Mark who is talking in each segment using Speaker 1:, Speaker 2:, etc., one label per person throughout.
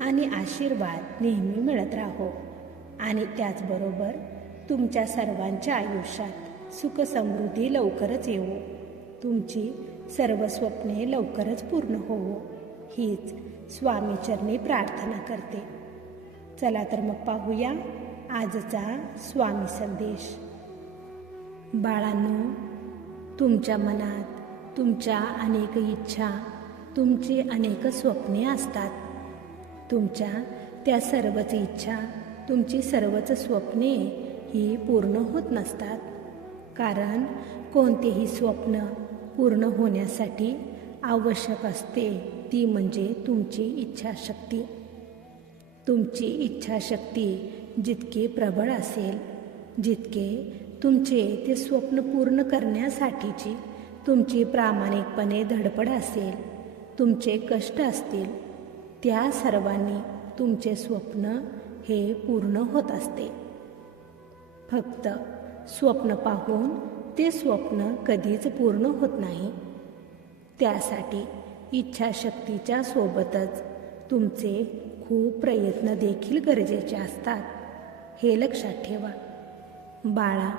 Speaker 1: आणि आशीर्वाद नेहमी मिळत राहो. आणि त्याचबरोबर तुमच्या सर्वांच्या आयुष्यात सुखसमृद्धी लवकरच येवो. तुमची सर्व स्वप्ने लवकरच पूर्ण होवो. हीच स्वामीचरणी प्रार्थना करते. चला तर मग पाहूया आजचा स्वामी संदेश. बाळांनो तुमच्या मनात तुमच्या अनेक इच्छा तुमची अनेक स्वप्ने असतात. तुमच्या त्या सर्वच इच्छा तुमची सर्वच स्वप्ने ही पूर्ण होत नसतात. कारण कोणतेही स्वप्न पूर्ण होण्यासाठी आवश्यक असते ती म्हणजे तुमची इच्छाशक्ती. तुमची इच्छाशक्ती जितकी प्रबळ असेल जितके तुमचे ते स्वप्न पूर्ण करण्यासाठीची तुमची प्रामाणिकपणे धडपड असेल तुमचे कष्ट असतील त्या सर्वांनी तुमचे स्वप्न हे पूर्ण होत असते. फक्त स्वप्न पाहून ते स्वप्न कधीच पूर्ण होत नाही. त्यासाठी इच्छाशक्तीच्या सोबतच तुमचे खूप प्रयत्न देखील गरजेचे असतात. हे लक्षात ठेवा. बाळा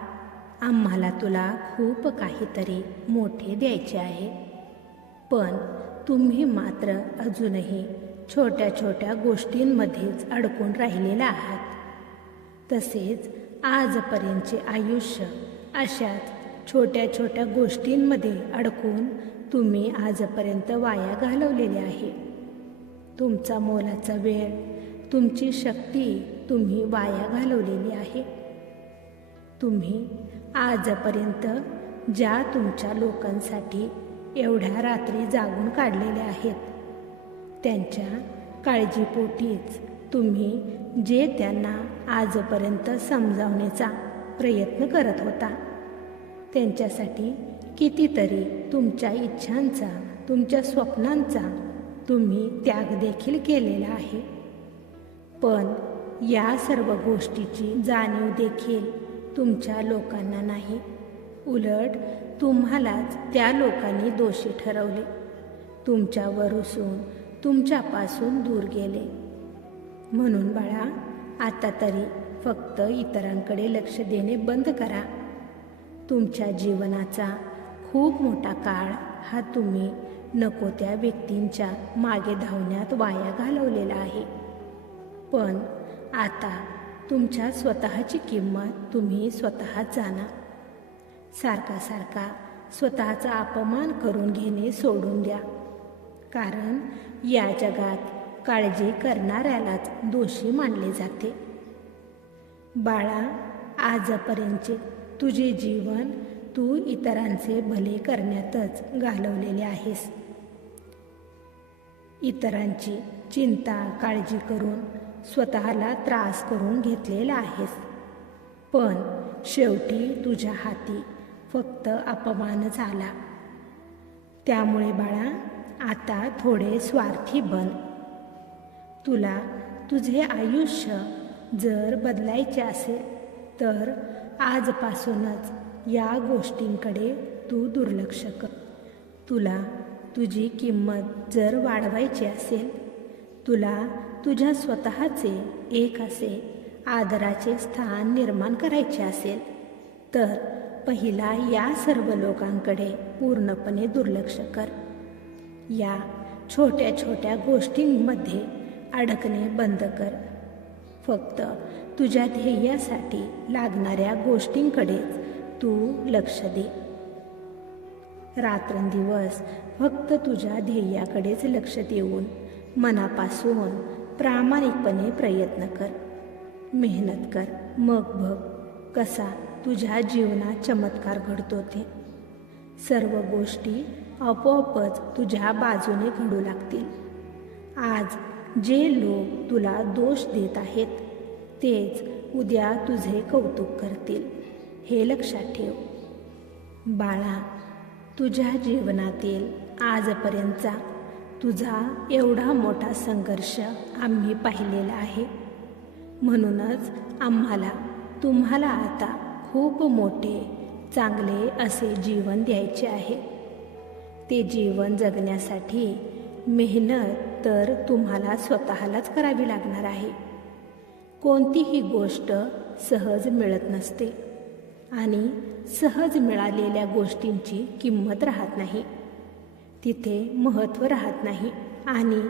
Speaker 1: आम्हाला तुला खूप काहीतरी मोठे द्यायचे आहे. पण तुम्ही मात्र अजूनही छोट्या छोट्या गोष्टींमध्येच अडकून राहिलेला आहात. तसेच आजपर्यंतचे आयुष्य अशाच छोट्या छोट्या गोष्टींमध्ये अडकून तुम्ही आजपर्यंत वाया घालवलेले आहे. तुमचा मोलाचा वेळ तुमची शक्ती तुम्ही वाया घालवलेली आहे. तुम्ही आजपर्यंत ज्या तुमच्या लोकांसाठी एवढ्या रात्री जागून काढलेल्या आहेत त्यांच्या काळजीपोटीच तुम्ही जे त्यांना आजपर्यंत समजावण्याचा प्रयत्न करत होता. त्यांच्यासाठी कितीतरी तुमच्या इच्छांचा तुमच्या स्वप्नांचा तुम्ही त्याग देखील केलेला आहे. पण या सर्व गोष्टीची जाणीव देखील तुमच्या लोकांना नाही. उलट तुम्हालाच त्या लोकांनी दोषी ठरवले. तुमच्यावर उसून तुमच्यापासून दूर गेले. म्हणून बाळा आता तरी फक्त इतरांकडे लक्ष देणे बंद करा. तुमच्या जीवनाचा खूप मोठा काळ हा तुम्ही नको त्या व्यक्तींच्या मागे धावण्यात वाया घालवलेला आहे. पण आता तुमच्या स्वतःची किंमत तुम्ही स्वतः जाणा. सारखा सारखा स्वतःचा अपमान करून घेणे सोडून द्या. कारण या जगात काळजी करणाऱ्यालाच दोषी मानले जाते. बाळा आजपर्यंतचे तुझे जीवन तू इतरांचे भले करण्यातच घालवलेले आहेस. इतरांची चिंता काळजी करून स्वतःला त्रास करून घेतलेला आहेस. पण शेवटी तुझ्या हाती फक्त अपमानच आला त्यामुळे बाळा आता थोडे स्वार्थी बन. तुला तुझे आयुष्य जर बदलायचे असेल तर आजपासूनच या गोष्टींकडे तू दुर्लक्ष कर. तुला तुझी किंमत जर वाढवायची असेल तुला तुझ्या स्वतःचे एक असे आदराचे स्थान निर्माण करायचे असेल तर पहिला या सर्व लोकांकडे पूर्णपणे दुर्लक्ष कर. या छोट्या छोट्या गोष्टींमध्ये अडकणे बंद कर. फक्त तुझ्या ध्येयासाठी लागणाऱ्या गोष्टींकडेच तू लक्ष दे. रात्रंदिवस फक्त तुझ्या ध्येयाकडेच लक्ष देऊन मनापासून प्रामाणिकपणे प्रयत्न कर. मेहनत कर मग बघ कसा तुझ्या जीवनात चमत्कार घडतो ते. सर्व गोष्टी आपोआपच तुझ्या बाजूने घडू लागतील. आज जे लोक तुला दोष देत आहेत तेच उद्या तुझे कौतुक करतील. हे लक्षात ठेव. बाळा तुझ्या जीवनातील आजपर्यंतचा तुझा एवढा मोठा संघर्ष आम्ही पाहिलेला आहे. म्हणूनच आम्हाला तुम्हाला आता खूप मोठे चांगले असे जीवन द्यायचे आहे. ते जीवन जगण्यासाठी मेहनत तर तुम्हाला स्वतःलाच करावी लागणार आहे. कोणतीही गोष्ट सहज मिळत नसते आणि सहज मिळालेल्या गोष्टींची किंमत राहत नाही. तिथे महत्त्व राहत नाही आणि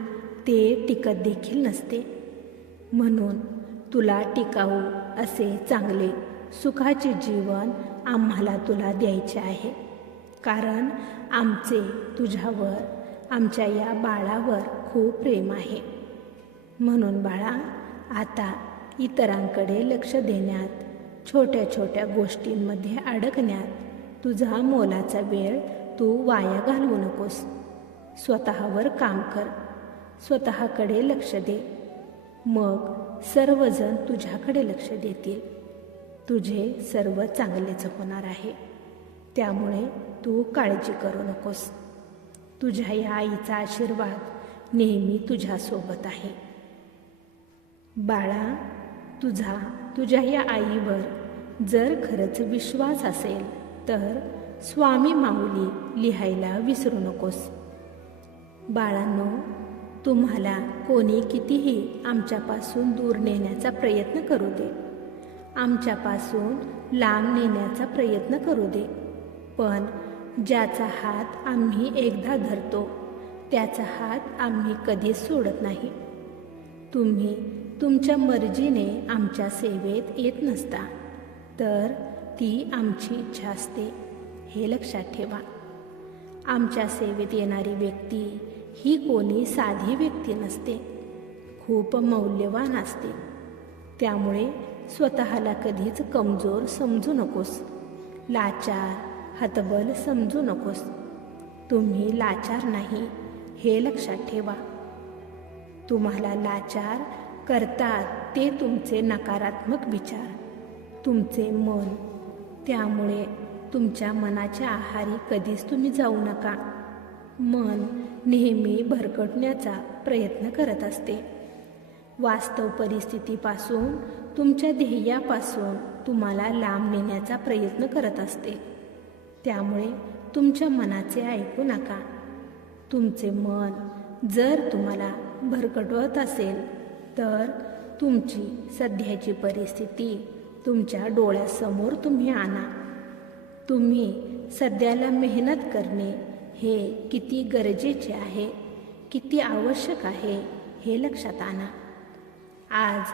Speaker 1: ते टिकत देखील नसते. म्हणून तुला टिकाऊ असे चांगले सुखाचे जीवन आम्हाला तुला द्यायचे आहे. कारण आमचे तुझ्यावर आमच्या या बाळावर खूप प्रेम आहे. म्हणून बाळा आता इतरांकडे लक्ष देण्यात छोट्या छोट्या गोष्टींमध्ये अडकण्यात तुझा मोलाचा वेळ तू वाया घालवू नकोस. स्वतःवर काम कर. स्वतःकडे लक्ष दे. मग सर्वजण तुझ्याकडे लक्ष देतील. तुझे सर्व चांगलेच होणार आहे. त्यामुळे तू काळजी करू नकोस. तुझ्या या आईचा आशीर्वाद नेहमी तुझ्यासोबत आहे. बाळा तुझा तुझ्या या आईवर जर खरंच विश्वास असेल तर स्वामी माऊली लिहायला विसरू नकोस. बाळांनो तुम्हाला कोणी कितीही आमच्यापासून दूर नेण्याचा प्रयत्न करू दे. आमच्यापासून लांब नेण्याचा प्रयत्न करू दे. पण ज्याचा हात आम्ही एकदा धरतो त्याचा हात आम्ही कधीच सोडत नाही. तुम्ही तुमच्या मर्जीने आमच्या सेवेत येत नसता तर ती आमची इच्छा असते हे लक्षात ठेवा. आमच्या सेवेत येणारी व्यक्ती ही कोणी साधी व्यक्ती नसते खूप मौल्यवान असते. त्यामुळे स्वतःला कधीच कमजोर समजू नकोस. लाचार हतबल समजू नकोस. तुम्ही लाचार नाही हे लक्षात ठेवा. तुम्हाला लाचार करतात ते तुमचे नकारात्मक विचार. तुमचे मन त्यामुळे तुमच्या मनाच्या आहारी कधीच तुम्ही जाऊ नका. मन नेहमी भरकटण्याचा प्रयत्न करत असते. वास्तव परिस्थितीपासून तुमच्या ध्येयापासून तुम्हाला लांब नेण्याचा प्रयत्न करत असते. त्यामुळे तुमच्या मनाचे ऐकू नका. तुमचे मन जर तुम्हाला भरकटवत असेल तर तुमची सध्याची परिस्थिती तुमच्या डोळ्यासमोर तुम्ही आणा. तुम्ही सध्याला मेहनत करणे हे किती गरजेचे आहे किती आवश्यक आहे हे लक्षात आणा. आज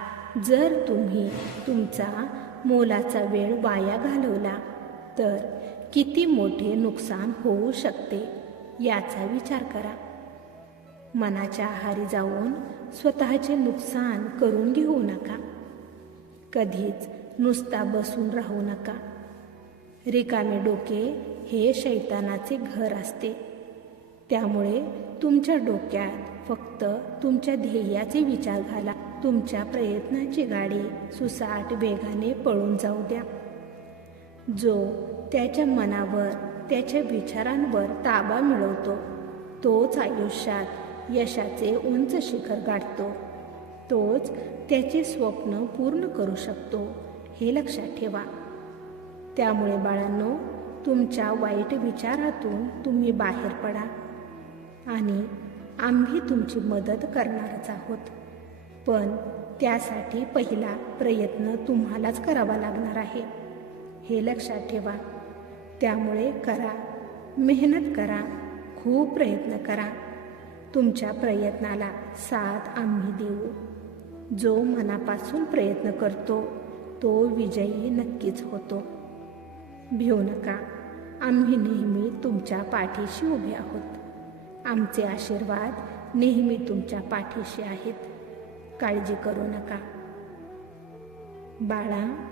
Speaker 1: जर तुम्ही तुमचा मोलाचा वेळ वाया घालवला तर किती मोठे नुकसान होऊ शकते याचा विचार करा. मनाच्या आहारी जाऊन स्वतःचे नुकसान करून घेऊ नका. कधीच नुसता बसून राहू नका. रिकामे डोके हे शैतानाचे घर असते. त्यामुळे तुमच्या डोक्यात फक्त तुमच्या ध्येयाचे विचार घाला. तुमच्या प्रयत्नाची गाडी सुसाट वेगाने पळून जाऊ द्या. जो त्याच्या मनावर त्याच्या विचारांवर ताबा मिळवतो तोच आयुष्यात यशाचे उंच शिखर गाठतो. तोच त्याचे स्वप्न पूर्ण करू शकतो हे लक्षात ठेवा. त्यामुळे बाळांनो तुमच्या वाईट विचारातून तुम्ही बाहेर पडा आणि आम्ही तुमची मदत करणारच आहोत. पण त्यासाठी पहिला प्रयत्न तुम्हालाच करावा लागणार आहे. हे लक्षात ठेवा. त्यामुळे करा. मेहनत करा. खूप प्रयत्न करा. तुमच्या प्रयत्नाला साथ आम्ही देऊ. जो मनापासून प्रयत्न करतो तो विजयी नक्कीच होतो. भिऊ नका. आम्ही नेहमी तुमच्या पाठीशी उभे आहोत. आमचे आशीर्वाद नेहमी तुमच्या पाठीशी आहेत. काळजी करू नका. बाळा